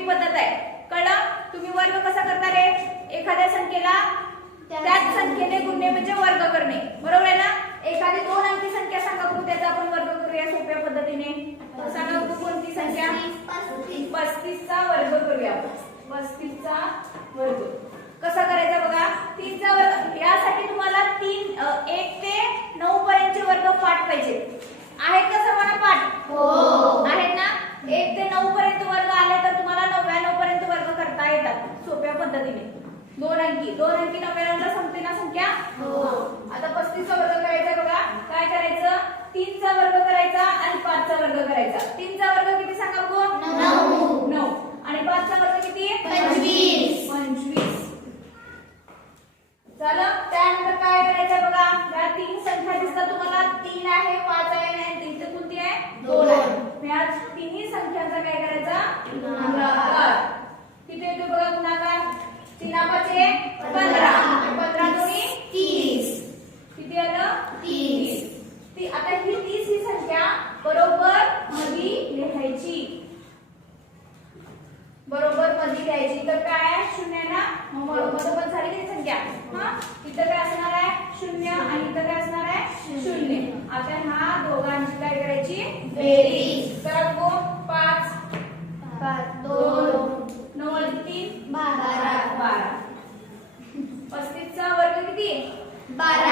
सोपी पद्धत आहे. कळलं? तुम्ही वर्ग कसा करता रे? एखाद्या संख्येला त्याच संख्येने गुणणे म्हणजे वर्ग करणे. बरोबर आहे ना? एखादी 2 अंकी संख्या सांगा बघू, त्याचा आपण वर्ग करूया सोप्या पद्धतीने. सांगा बघू कोणती संख्या? 35 चा वर्ग करूया. 35 चा वर्ग कसा करायचा बघा. 3 चा वर्ग यासाठी तुम्हाला 1 ते 9 पर्यंतचे वर्ग पाठ पाहिजे. आहेत का सर्वांना पाठ? हो. आहेत ना? 1 ते 9 पर्यंत वर्ग आले तर तुम्हाला 99 पर्यंत वर्ग करता येतात सोप्या पद्धतीने. 2 अंकी 99 ला संपते ना संख्या? हो. आता 35 चा वर्ग करायचा बघा. काय करायचं? 3 चा वर्ग करायचा आणि 5 चा वर्ग करायचा. 3 चा वर्ग किती सांगा बघू? 9 आणि 5 चा वर्ग किती? 25. चला त्यानंतर काय करायचं बघा. या 3 संख्या दिसतात तुम्हाला. 3 आहे, 5 आहे आणि 3 तर कोणती आहे? 2 आहे. या तिन्ही संख्यांचा काय करायचा? गुणाकार. किती येतो बघा गुणाकार? 3 5 15 आणि 15 दोन्ही 30. किती आलं? 30. आता ही 30 ही संख्या बरोबर मध्ये लिहायची. बरोबर मध्ये लिहायची. तर काय आहे? 0 ना, मग बरोबर झाली ही संख्या. हा, इथं काय असणार आहे? 0 आणि इथं काय असणार आहे? 0. आता ह्या दोघांची काय करायची? बेरीज. तर बघू 5 2 9 अधिक 3 12. 35 चा वर्ग किती? 12.